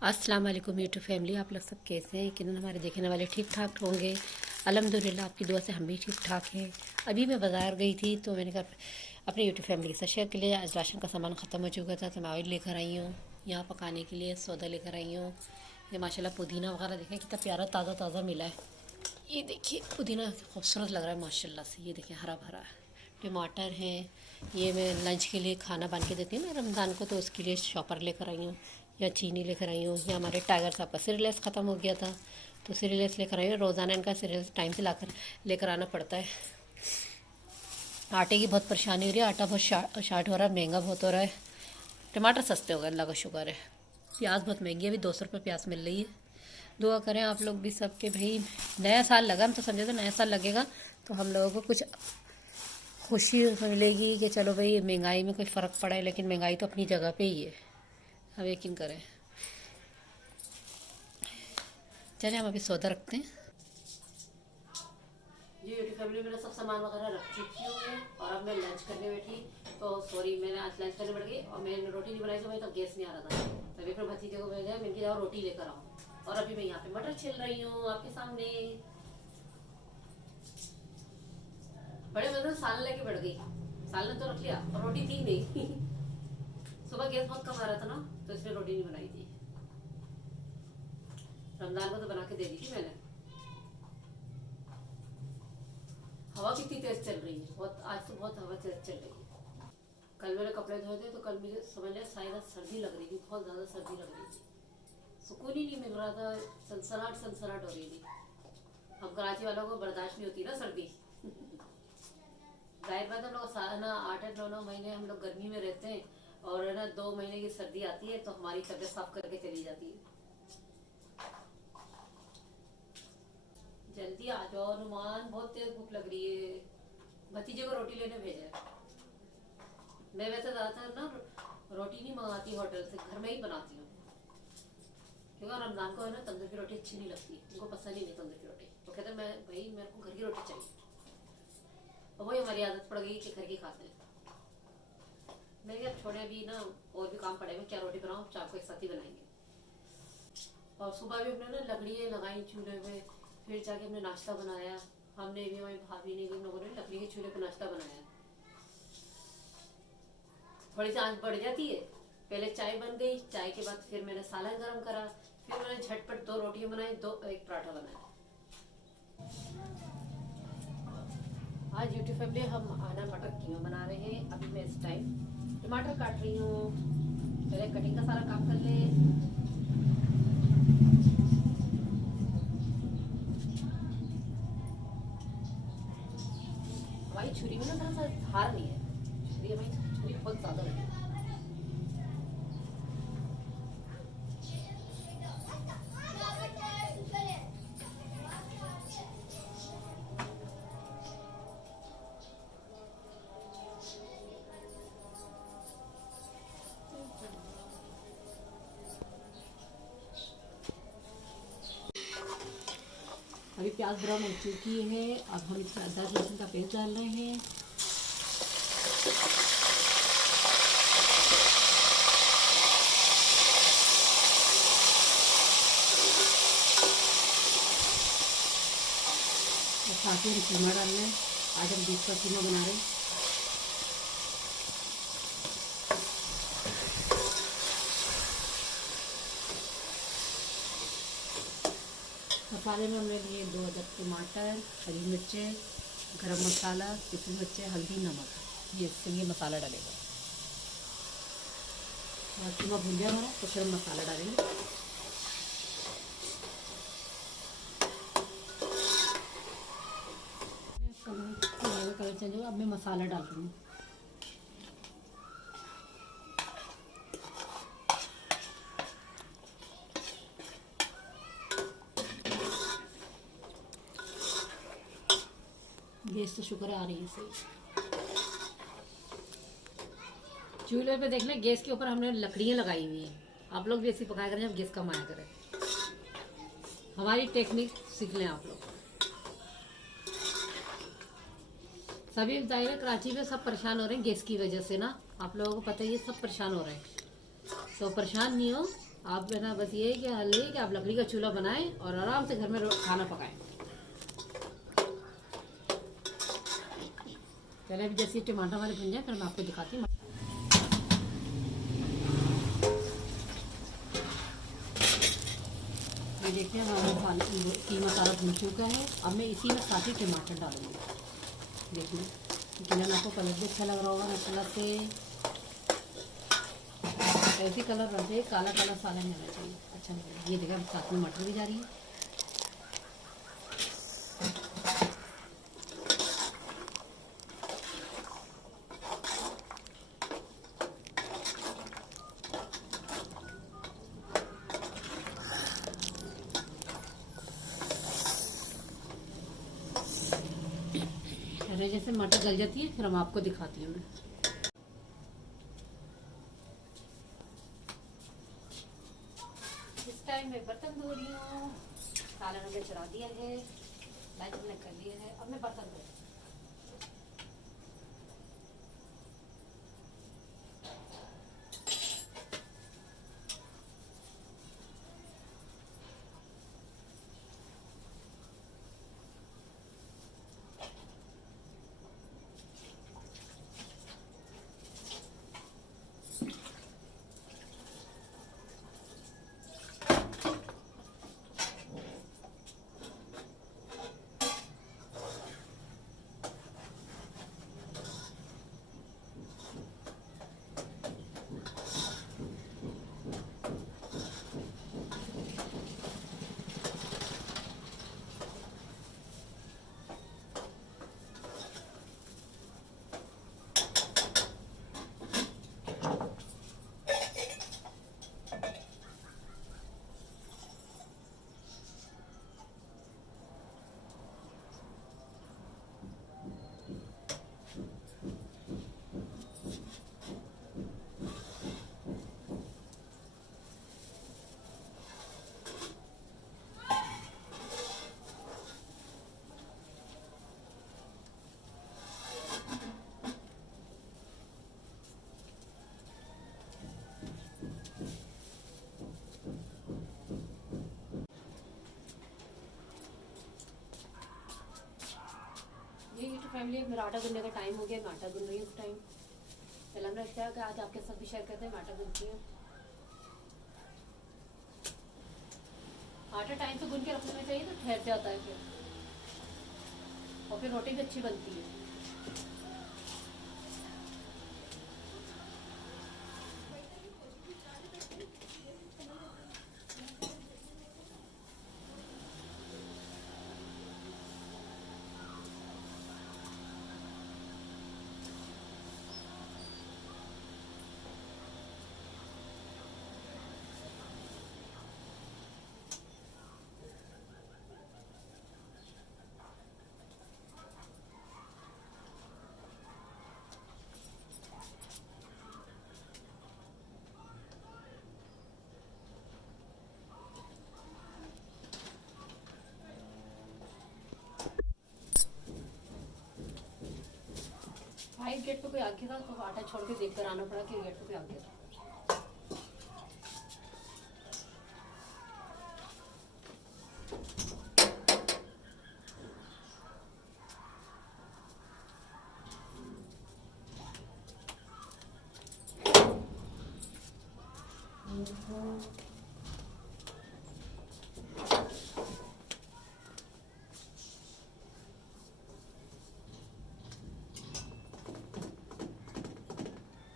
अस्सलाम वालेकुम YouTube family, आप लोग सब कैसे हैं? यकीनन हमारे देखने वाले ठीक ठाक होंगे। अल्हम्दुलिल्लाह आपकी दुआ से हम भी ठीक ठाक हैं। अभी मैं बाज़ार गई थी तो मैंने कहा अपने यूट्यूब फैमिली के साथ शेयर के लिए। आज राशन का सामान ख़त्म हो चुका था तो मैं ऑयल लेकर आई हूँ। यहाँ पकाने के लिए सौदा लेकर आई हूँ। ये माशाल्लाह पुदीना वगैरह देखें कितना प्यारा ताज़ा ताज़ा मिला है। ये देखिए पुदीना खूबसूरत लग रहा है माशाल्लाह से। ये देखिए हरा भरा टमाटर हैं। ये मैं लंच के लिए खाना बन के देती हूँ मैं रमज़ान को, तो उसके लिए शॉपर लेकर आई हूँ या चीनी लेकर आई हूँ। या हमारे टाइगर साहब का सीरियल्स ख़त्म हो गया था तो सीरियल्स लेकर आई हूँ। रोज़ाना इनका सीरियल्स टाइम से लेकर आना पड़ता है। आटे की बहुत परेशानी हो रही है, आटा बहुत शार्ट हो रहा है, महंगा बहुत हो रहा है। टमाटर सस्ते हो गए, अल्लाह का शुक्र है। प्याज बहुत महंगी है, अभी 200 रुपये प्याज मिल रही है। दुआ करें आप लोग भी सब के भाई नया साल लगा, हम तो समझे थे नया साल लगेगा तो हम लोगों को कुछ खुशी मिलेगी कि चलो भाई महंगाई में कोई फ़र्क पड़ा है, लेकिन महंगाई तो अपनी जगह पे ही है। अब यकीन करें। चलिए हम अभी सौदा रखते हैं। जी यूट्यूब फैमिली मैंने सब सामान वगैरह रख चुकी हूँ मैं, और अब मैं लंच करने बैठी तो सॉरी मैंने आज लंच करने बैठ गई और मैंने रोटी नहीं बनाई तो मैं तो गैस नहीं आ रहा था। तभी अपने भतीजे को भेजा, मैंने जाओ रोटी लेकर आऊँ। और अभी मैं यहाँ पे मटर छिल रही हूँ आपके सामने। बड़े मजे सालन लेके बैठ गई, सालन तो रख लिया और रोटी थी नहीं। सुबह गैस बहुत कम आ रहा था ना तो इसलिए रोटी नहीं बनाई थी। रमजान को तो बना के दे दी थी मैंने। हवा कितनी तेज चल रही है, बहुत आज तो बहुत हवा तेज चल रही है। कल मैंने कपड़े धोए थे तो कल मुझे समझ लिया शायद सर्दी लग रही थी, बहुत ज़्यादा सर्दी लग रही थी। सुकून ही नहीं मिल रहा था, सनसनाहट सनसनाहट हो रही थी। हम कराची वालों को बर्दाश्त नहीं होती ना सर्दी। जाहिर बात हम लोग ना 8-9 महीने हम लोग गर्मी में रहते हैं और है ना 2 महीने की सर्दी आती है तो हमारी तबीयत साफ करके चली जाती है। जल्दी आ जाओ नुमान, बहुत तेज भूख लग रही है। भतीजे को रोटी लेने भेजा है। मैं वैसे ज़्यादातर ना रोटी नहीं मंगाती होटल से, घर में ही बनाती हूँ। क्योंकि रमजान को है ना तंदूर की रोटी अच्छी नहीं लगती, उनको पसंद ही नहीं तंदूर की रोटी। तो कहते मैं भाई मेरे को घर की रोटी चाहिए, और वही हमारी आदत पड़ गई कि घर की खाते हैं। मैंने अब छोड़े, अभी ना और भी काम पड़े, मैं क्या रोटी बनाऊँ, चार को एक साथ ही बनाएंगे। और सुबह भी हमने ना लकड़ियाँ लगाई चूल्हे पे, फिर जाके हमने नाश्ता बनाया। हमने भी, हमारी भाभी ने भी, हम लोगों ने लकड़ी के चूल्हे पे नाश्ता बनाया। थोड़ी सी आंच बढ़ जाती है, पहले चाय बन गई, चाय के बाद फिर मैंने सालन गरम करा, फिर मैंने झटपट 2 रोटियां बनाई, एक पराठा बनाया। आज यूट्यूब फैमिली हम आना मटर कीमा बना रहे हैं। अभी मैं इस टाइम टमाटर काट रही हूँ, पहले कटिंग का सारा काम कर ले। हमारी छुरी में ना थोड़ा सा धार नहीं है, हमारी छुरी बहुत ज्यादा लगी। अभी प्याज ब्राउन हो चुकी है, अब हम इसमें अदरक लहसुन का पेस्ट डाल रहे हैं। और साथ ही कीमा डालना है। आज हम बीफ का कीमा बना रहे हैं। मसाले में हमने लिए 2 अदद टमाटर, हरी मिर्चें, गरम मसाला, पिसी मिर्चें, हल्दी, नमक। ये मसाला डालेगा। और कीमा भून गया हमारा तो फिर हम मसाला डालेंगे। कलर चेंज होगा, अब मैं मसाला डाल दूँगी। गैस तो शुक्र आ रही है सही। चूल्हे पे देख लें, गैस के ऊपर हमने लकड़ियाँ लगाई हुई हैं। आप लोग भी ऐसी पकाया करें जब गैस कम आया करें। हमारी टेक्निक सीख लें आप लोग। सभी जाहिर है कराची में सब परेशान हो रहे हैं गैस की वजह से ना, आप लोगों को पता ही है सब परेशान हो रहे हैं। तो परेशान नहीं हो, आप है ना बस ये कि हल है कि आप लकड़ी का चूल्हा बनाएं और आराम से घर में खाना पकाएं। पहले अभी जैसे टमाटर हमारे भुन जाए फिर मैं आपको दिखाती हूँ। ये देखिए हमारा कीमा सारा भुन चुका है। अब मैं इसी में साथ ही टमाटर डालूंगी। देखिए यकीनन आपको कलर भी अच्छा लग रहा होगा मसाला से। ऐसे कलर रहे, काला काला साला नहीं होना चाहिए, अच्छा नहीं लगेगा। ये देखिए अब साथ में मटर भी जा रही है। अरे जैसे मटर गल जाती है फिर हम आपको दिखाती हूँ मैं। इस टाइम मैं बर्तन धो रही हूँ। सालन हमने चढ़ा दिया है, लंच हमने कर लिया है। अब मैं बर्तन धो। फैमिली मेरा आटा गूंदने का टाइम हो गया। मैं आटा गूंद रही हूँ इस टाइम। चल हमने क्या कि आज आपके साथ भी शेयर करते हैं। मैं आटा गूंदती हूँ। आटा टाइम से गूंद के रखना चाहिए तो ठहर जाता है फिर, और फिर रोटी भी अच्छी बनती है। भाई गेट पे कोई आ गया था तो आटा छोड़ के देख कर आना पड़ा कि गेट पे कोई आ गया था।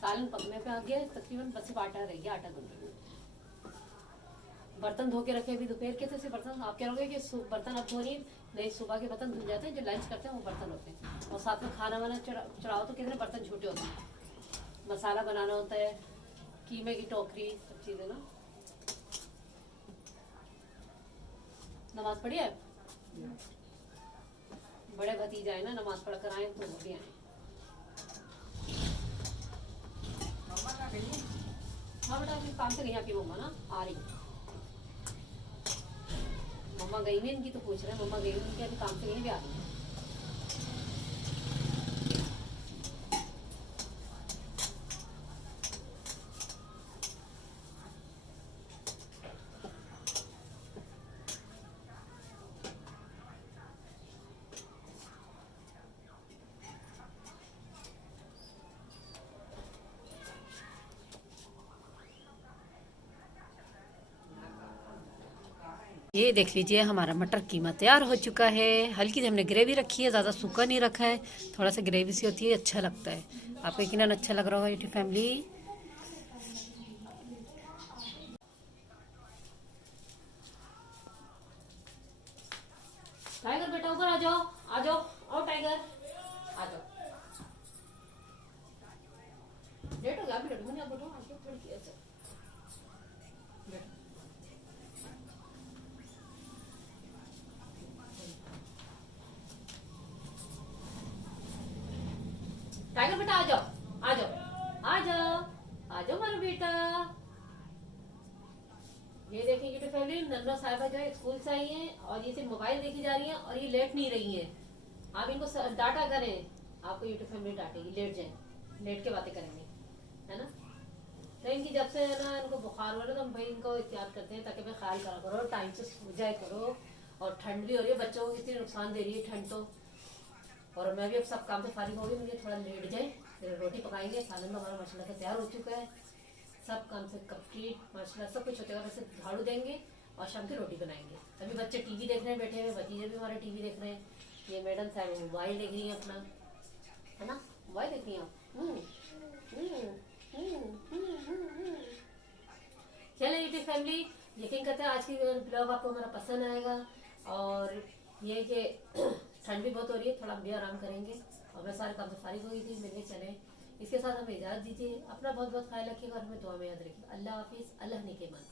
सालन पकने पे आ गया। तकरीबन बस सिर्फ आटा रह गया। आटा गूंद रही हूँ। बर्तन धो के रखे अभी दोपहर के थे बर्तन। आप कह रहोगे कि बर्तन अब धो रही नहीं, सुबह के बर्तन धुल जाते हैं। जो लंच करते हैं वो बर्तन होते हैं, और साथ में खाना वाना चढ़ाओ तो कितने बर्तन छोटे होते हैं। मसाला बनाना होता है, कीमे की टोकरी, सब चीजें ना। नमाज पढ़ी है? बड़े भतीजा है ना, नमाज पढ़ कर आए तो वो भी आए। हाँ बेटा अभी काम से गई आपकी मम्मा ना, आ रही। मम्मा गई नहीं इनकी तो पूछ रहे हैं। मम्मा गई उनकी अभी काम से गई भी आ रही है। ये देख लीजिए हमारा मटर कीमा तैयार हो चुका है। हल्की सी हमने ग्रेवी रखी है, ज़्यादा सूखा नहीं रखा है, थोड़ा सा ग्रेवी सी होती है, अच्छा लगता है। आपको यकीनन अच्छा लग रहा होगा यूट्यूब फैमिली। टाइगर बेटा ऊपर आ जाओ, आ जाओ, आओ टाइगर, आ जाओ। लेट हो गया, अभी लेट मुझे बैठो, थोड़ी ऐसे टाइगर बेटा आ जाओ, आ जाओ, आ जाओ, आ जाओ मेरा बेटा। ये देखिए यूट्यूब फैमिली, नन्ना साहिबा जो है स्कूल से आई हैं और ये सिर्फ मोबाइल देखी जा रही हैं और ये लेट नहीं रही हैं। आप इनको डांटा करें, आपको यूट्यूब फैमिली डांटेगी, लेट जाए, लेट के बातें करेंगे, है ना। तो इनकी जब से है ना इनको बुखार हो रहा है तो हम भाई इनको एहतियात करते हैं ताकि मैं ख्याल करा करो, टाइम से सो जाए करो। और ठंड भी हो रही है, बच्चों को इतनी नुकसान दे रही है ठंड तो। और मैं भी अब सब काम से फारिग हो गई, मुझे थोड़ा लेट जाए, फिर रोटी पकाएंगे, सालन तो हमारा माशाल्लाह से तैयार हो चुका है, सब काम से कंप्लीट माशाल्लाह सब कुछ होते वैसे झाड़ू देंगे और शाम की रोटी बनाएंगे। अभी बच्चे टीवी देख रहे हैं बैठे हुए, भतीजे भी हमारे टीवी देख रहे हैं। ये मैडम साहब मोबाइल देख रही है अपना, है ना, मोबाइल देख रही हैं आप। चलिए यूट्यूब फैमिली, यकीन करते हैं आज की ब्लॉग आपको हमारा पसंद आएगा। और ये कि ठंड भी बहुत हो रही है, थोड़ा हम भी आराम करेंगे और मैं सारे काम से फारिग हो गई थी, मिलने चले। इसके साथ हमें इजाज़त दीजिए, अपना बहुत बहुत ख्याल रखिएगा और हमें दुआ में याद रखिएगा। अल्लाह हाफिज़, अल्लाह ने के मन।